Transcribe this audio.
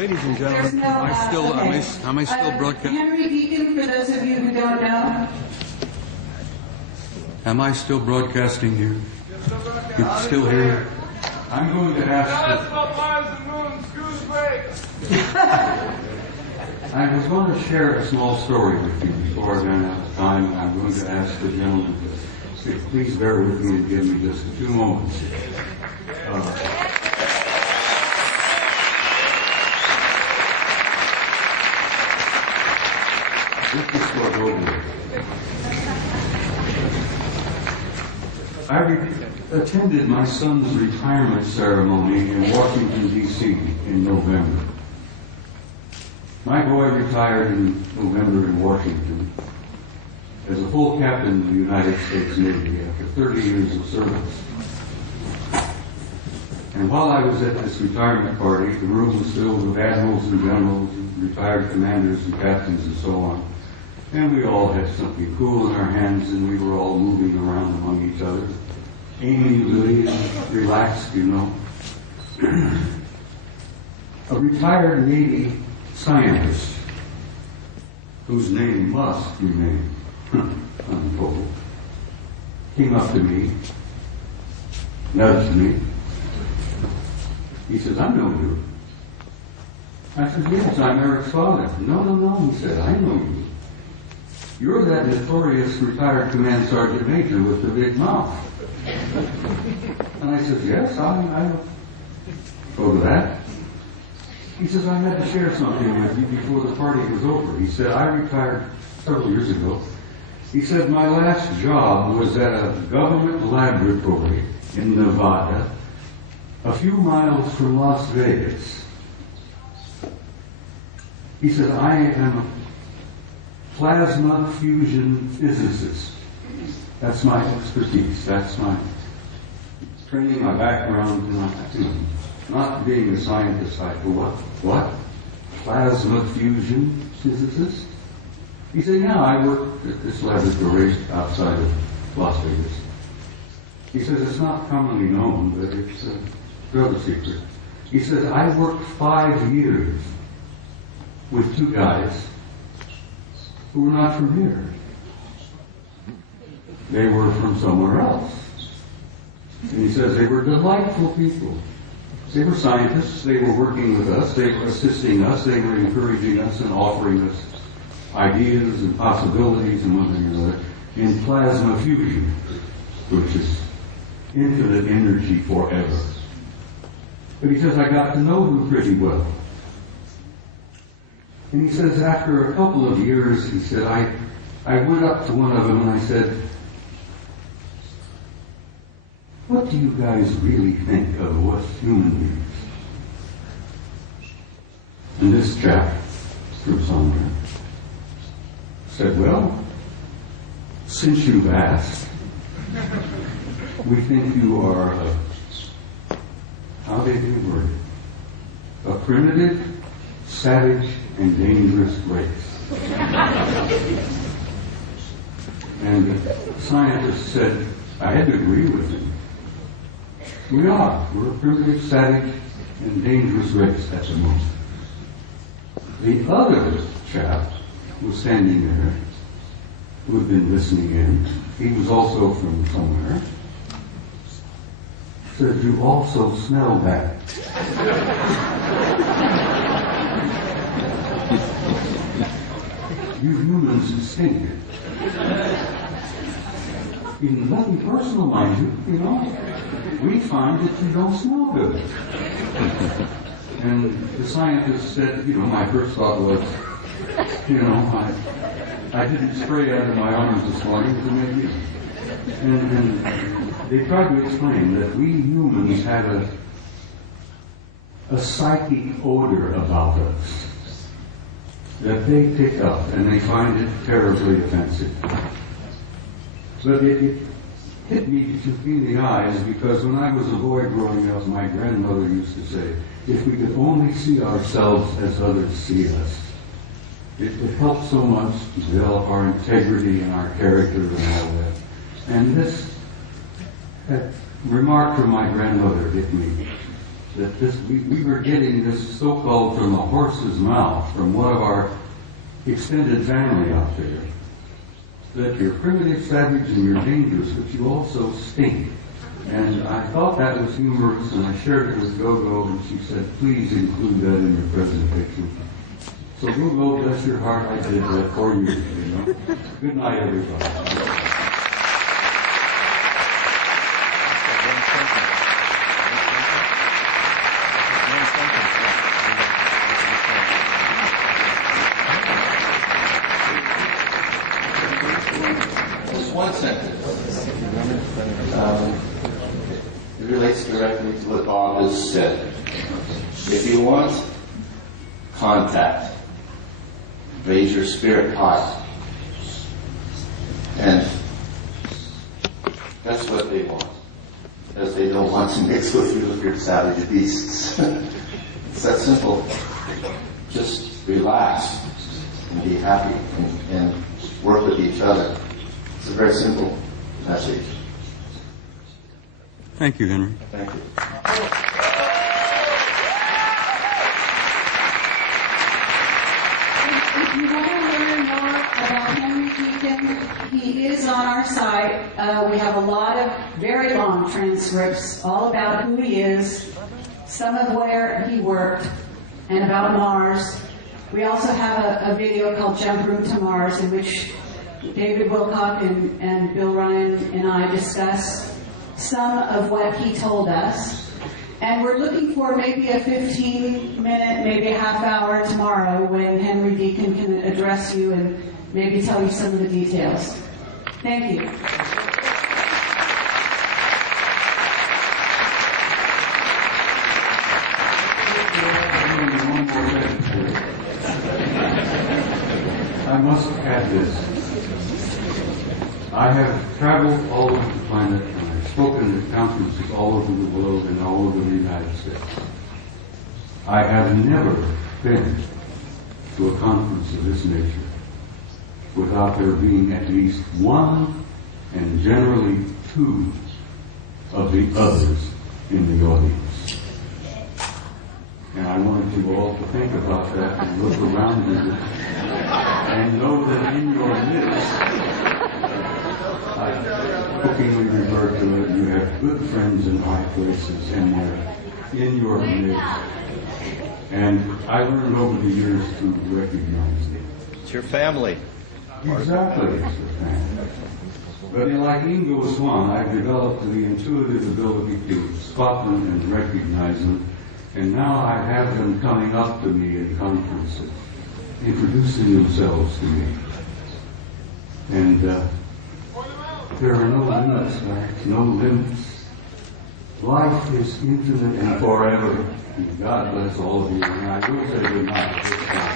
Ladies and gentlemen, am I still broadcasting? Henry Deacon, for those of you who don't know. Am I still broadcasting here? It's still here. I'm going to ask. I was going to share a small story with you before I ran out of time. I'm going to ask the gentleman to please bear with me and give me just a few moments. This is what over. I attended my son's retirement ceremony in Washington, D.C. in November. My boy retired in November in Washington as a full captain of the United States Navy after 30 years of service. And while I was at this retirement party, the room was filled with admirals and generals, retired commanders and captains and so on. And we all had something cool in our hands, and we were all moving around among each other, amiably and relaxed, you know. A retired Navy scientist, whose name must remain untold, came up to me, nudged me. He says, "I know you." I said, "Yes, I'm Eric's father." No, he said, "I know you. You're that notorious retired command sergeant major with the big mouth." And I said, "Yes, I go to that." He says, "I had to share something with you before the party was over." He said, "I retired several years ago." He said, "My last job was at a government laboratory in Nevada, a few miles from Las Vegas." He said, "I am a plasma fusion physicist. That's my expertise. That's my training, my background, and not being a scientist." I thought, what? Plasma fusion physicist? He said, "Yeah, I work at this laboratory outside of Las Vegas." He says, "It's not commonly known, but it's a rather secret." He says, "I worked 5 years with two guys who were not from here. They were from somewhere else." And he says, "They were delightful people. They were scientists. They were working with us. They were assisting us. They were encouraging us and offering us ideas and possibilities and one thing or another in plasma fusion, which is infinite energy forever." But he says, "I got to know them pretty well." And he says, after a couple of years, he said, I went up to one of them and I said, "What do you guys really think of us human beings?" And this chap, through somewhere, said, "Well, since you've asked, we think you are how did you word it? A primitive, savage, and dangerous race." And the scientist said, I had to agree with him. We are. We're a primitive, savage, and dangerous race at the moment. The other chap was standing there, who had been listening in. He was also from somewhere. Said, "You also smell bad." You humans stink. Nothing personal, mind you, We find that you don't smell good. And the scientist said, my first thought was, I didn't spray out of my arms this morning to make you. And they tried to explain that we humans have a psychic odor about us that they pick up, and they find it terribly offensive. But it hit me between the eyes, because when I was a boy growing up, my grandmother used to say, if we could only see ourselves as others see us, it helps so much to develop our integrity and our character and all that. And that remark from my grandmother hit me that we were getting this so-called from the horse's mouth, from one of our extended family out there, that you're primitive, savage, and you're dangerous, but you also stink. And I thought that was humorous, and I shared it with Gogo, and she said, please include that in your presentation. So Gogo, bless your heart, I did that for you, you know. Good night, everybody. One sentence. It relates directly to what Bob has said. If you want contact, raise your spirit high. And that's what they want. Because they don't want to mix with you if you're savage beasts. It's that simple. Just relax and be happy and work with each other. It's a very simple message. Thank you, Henry. Thank you. If you want to learn more about Henry Deacon, he is on our site. We have a lot of very long transcripts all about who he is, some of where he worked, and about Mars. We also have a video called Jump Room to Mars, in which David Wilcock and Bill Ryan and I discuss some of what he told us. And we're looking for maybe a 15-minute, maybe a half hour tomorrow when Henry Deacon can address you and maybe tell you some of the details. Thank you. I must add this. I have traveled all over the planet and I've spoken at conferences all over the world and all over the United States. I have never been to a conference of this nature without there being at least one and generally two of the others in the audience. And I wanted you all to think about that and look around you and know that in your midst, I jokingly refer to it, you have good friends in high places and they're in your midst. And I learned over the years to recognize them. It's your family. Exactly, it's your family. But like Ingo Swan, I've developed the intuitive ability to spot them and recognize them. And now I have them coming up to me in conferences, introducing themselves to me. And there are no limits, right? No limits. Life is infinite and forever. And God bless all of you. And I will say good night this time.